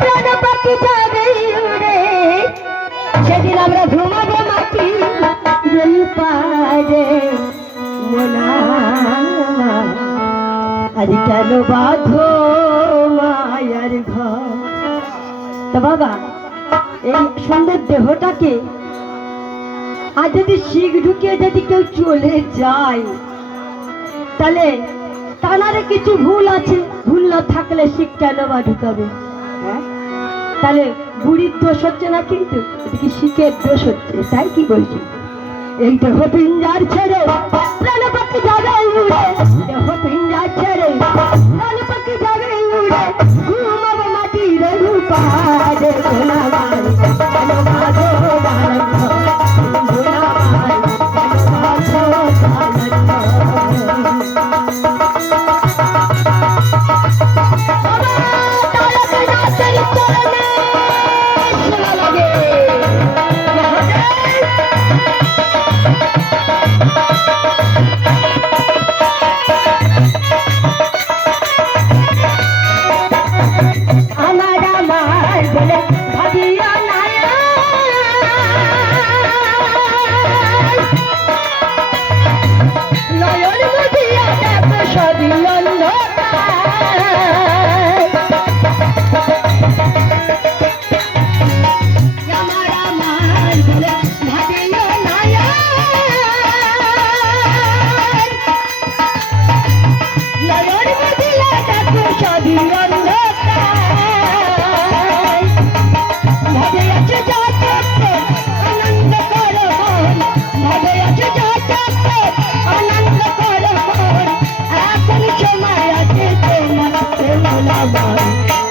প্রাণ পাখি যাবে উড়ে, সেদিন আমরা ঘুমাবো মাটি পারে মোনা। আজ কেন বাঁধো মায়ার ঘর? তা বাবা, এই সুন্দর দেহটাকে আর যদি শিখ ঢুকিয়ে যদি কেউ চলে যায়, তাহলে তানারে কিছু ভুল আছে, ভুল না থাকলে শিখ কেন বা ঢুকাবে? হ্যাঁ, তাহলে বুড়ির দোষ হচ্ছে না, কিন্তু কি শিখের দোষ হচ্ছে? তাই কি বলছি, এই দেহ পিঞ্জার ছেড়ে প্রাণ পাখি যাবে উড়ে, দেহ পিঞ্জার ছেড়ে প্রাণ পাখি যাবে উড়ে, ঘুমাবো মাটির পাড়ে সোনা মার কেন বাঁধো গান সোনা মার কেন বাঁধো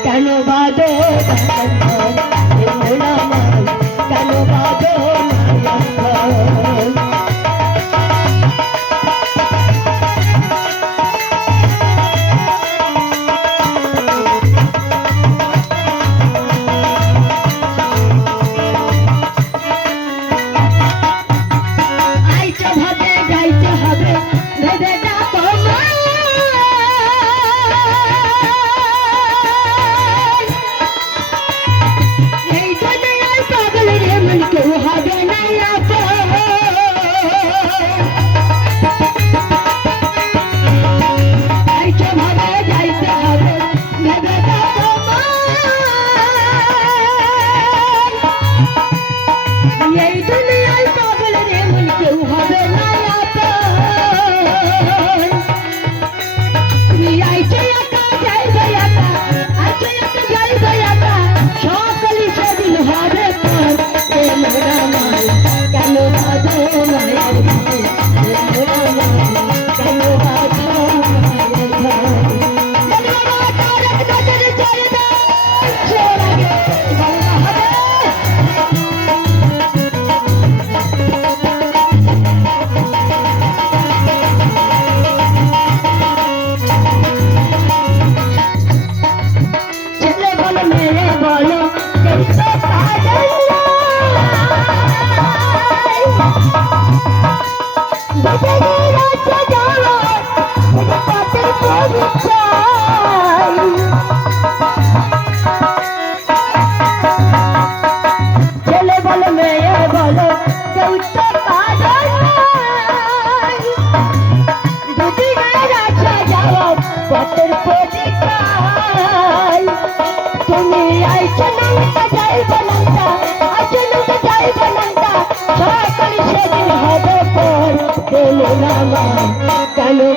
কেন বাঁধো কেন বাঁধো কেন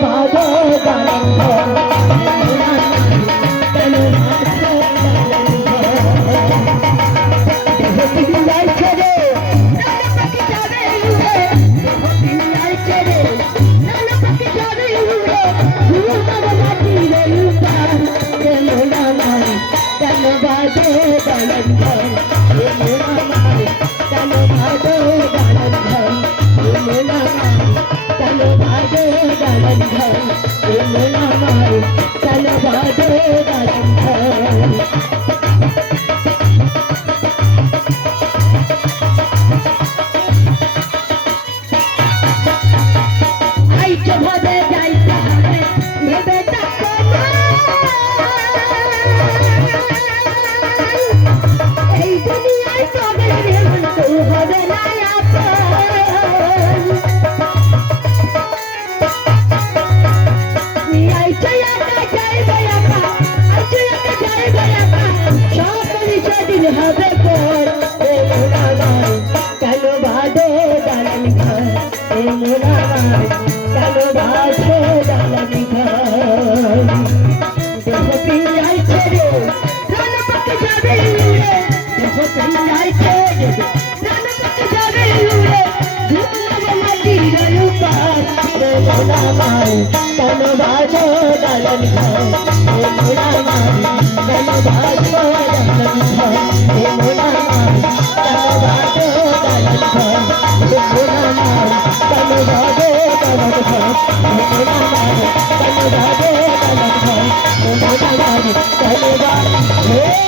বাঁধো হবে পর এ মোরা মায় কেন বাঁধে দালান ঘর এ মোরা মায় কেন বাঁধে দালান ঘর দেহ পিয়াই ছেড়ে প্রাণ পক্ষে যাবে উড়ে দেহ পিয়াই ছেড়ে প্রাণ পক্ষে যাবে উড়ে ধুমলাবে মাটির উপার এ মোরা মায় কেন বাঁধে দালান ঘর এ মোরা মায় কেন বাঁধে দালান ঘর এ মোরা মায় কেন বাঁধে দালান ঘর এ মোরা মায় কেন বাঁধে দালান ঘর এ মোরা মায় কেন বাঁধে দালান ঘর এ মোরা মায় কেন বাঁধে